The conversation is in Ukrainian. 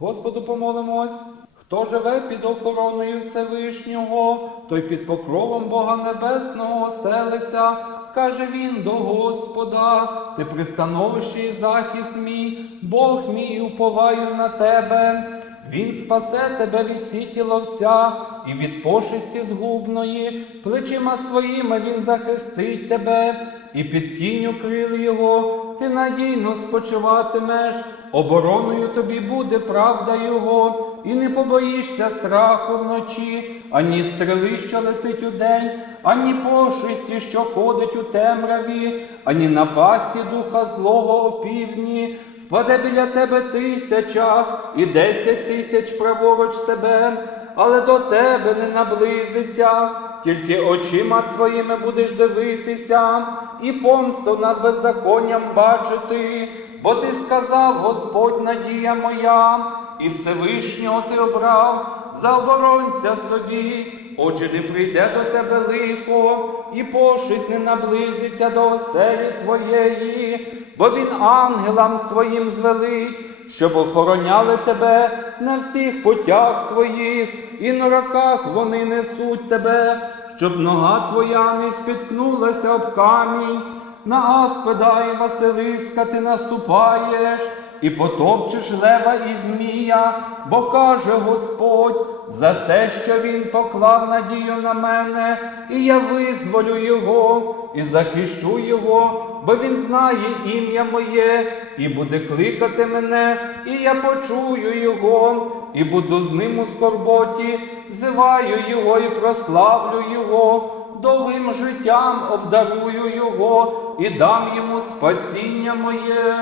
Господу помолимось. Хто живе під охороною Всевишнього, той під покровом Бога Небесного оселиться, каже він до Господа, ти пристановище і захист мій, Бог мій, і уповаю на тебе. Він спасе тебе від сіті ловця і від пошесті згубної, плечима своїми він захистить тебе, і під тінню крил його ти надійно спочиватимеш, обороною тобі буде правда його, і не побоїшся страху вночі, ані стрели, що летить удень, ані пошесті, що ходить у темряві, ані напасті духа злого опівдні. Впаде біля тебе тисяча і десять тисяч праворуч тебе, але до тебе не наблизиться, тільки очима твоїми будеш дивитися, і помсту над беззаконням бачити, бо ти сказав, Господь надія моя, і Всевишнього ти обрав за оборонця собі. Отже, не прийде до тебе лихо, і пошесть не наблизиться до оселі твоєї, бо він ангелам своїм звелить, щоб охороняли тебе на всіх путях твоїх, і на роках вони несуть тебе, щоб нога твоя не спіткнулася об камінь. На аспида і Василиска ти наступаєш, і потопчеш лева і змія, бо каже Господь, за те, що він поклав надію на мене, і я визволю його, і захищу його, бо він знає ім'я моє, і буде кликати мене, і я почую його, і буду з ним у скорботі, зиваю його і прославлю його. Довгим життям обдарую його і дам йому спасіння моє.